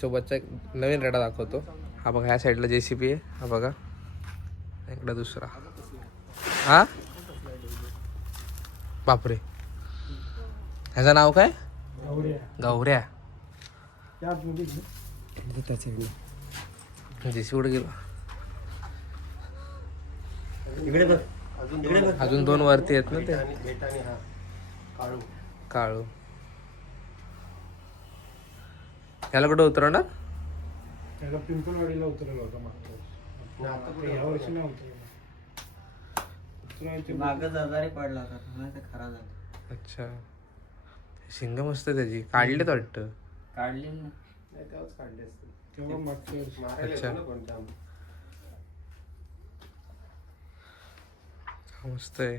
सोबतचा एक नवीन रेडा दाखवतो. हा बघा ह्या साईडला JCB आहे. हा बघा इकडं दुसरा. हा बापरे, ह्याचं नाव काय? गौऱ्या. JCB कुठे गेला? अजून 2 वरती आहेत ना ते. काळू ह्याला कुठं उतरवणार? त्याला पिंपळवाडीला उतरवलं होतं मागच्या वर्षी. या वर्षी नाही उतरवलं. मागच आजारी पडला होता नाही तर खरा झाला. अच्छा, शिंग मस्त त्याची. काढलेत वाटतं. काढली ना तेव्हाच काढले असते. तेव्हा मागच्या वर्षी. अच्छा मस्त आहे.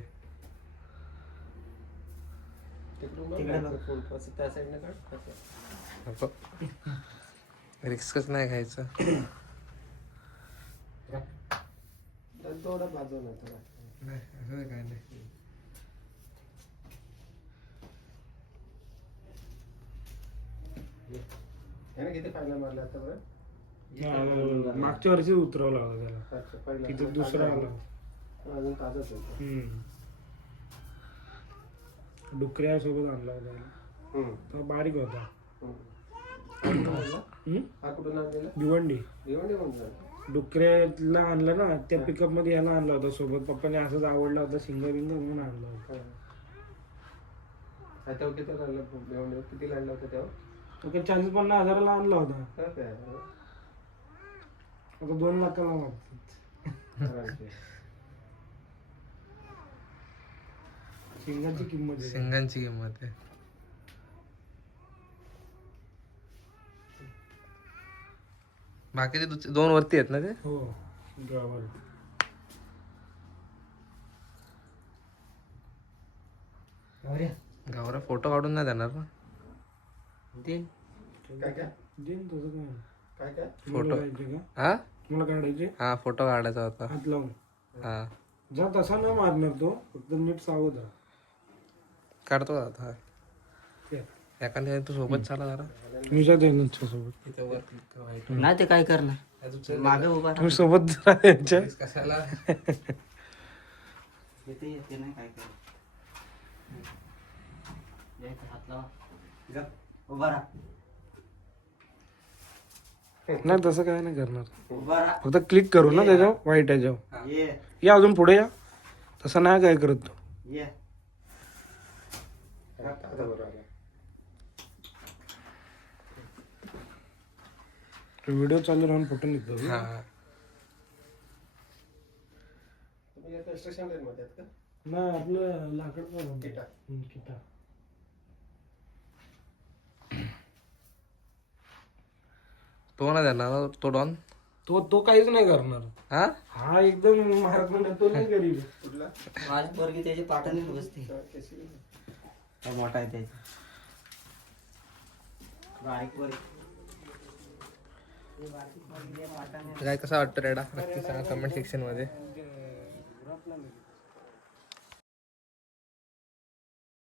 रिस्कच नाही घ्यायचं. नाही असं काय नाही. मागच्या वर्षी उतरवला होता त्याला. तिथे दुसरा आला. डुकऱ्या सोबत आणला होता. तो बारीक होता. भिवंडी. डुकऱ्याला आणलं ना त्या पिकअप मध्ये याला आणला होता सोबत. पप्पाने असंच आवडला होता शिंग बिंग म्हणून आणला होता. किती लागला होता तेव्हा? तो काही 40-50 हजाराला आणला होता. आता 2 लाखाला मागतात. शिंगाची किंमत आहे. शिंगांची किंमत आहे. बाकीचे 2 वरती आहेत ना ते. हो ड्रायव्हर. गावरा फोटो काढून नाही देणार ना. दिन दिन तुझं काय फोटो काढायचे का? हा मला काढायचे हा फोटो काढायचा होता. हात लावून. हा जा तसा न मारणार तो, फक्त नीट सावध राहा. काढतो आता. एखाद्या तू सोबत चाला जरा. मी जाते सोबत. नाही ते काय करणार मागे उभा तुम्ही सोबत जरा यांच्या. कशाला येते नाही काय करणार. हात लावा उभा राहा. नाही तसं काय नाही करणार. उभा राहा. फक्त क्लिक करू ना त्याच्यावर वाईट याच्यावर. ये या अजून पुढे या. तसं नाही काय करत तो. ये व्हिडिओ चालू राहून फोटो निघतो. हा नाही आपलं लाकड किटा. तो नाही देणार ना तो डॉन. तो काहीच नाही करणार. हा हा एकदम महाराज तो नाही गरीब. माझी पोरगी त्याची पाठाने बसते. काय मोठा आहे त्याची बारीक पोरगी. काय कसा वाटतं रेडा नक्की सांगा कमेंट सेक्शन मध्ये.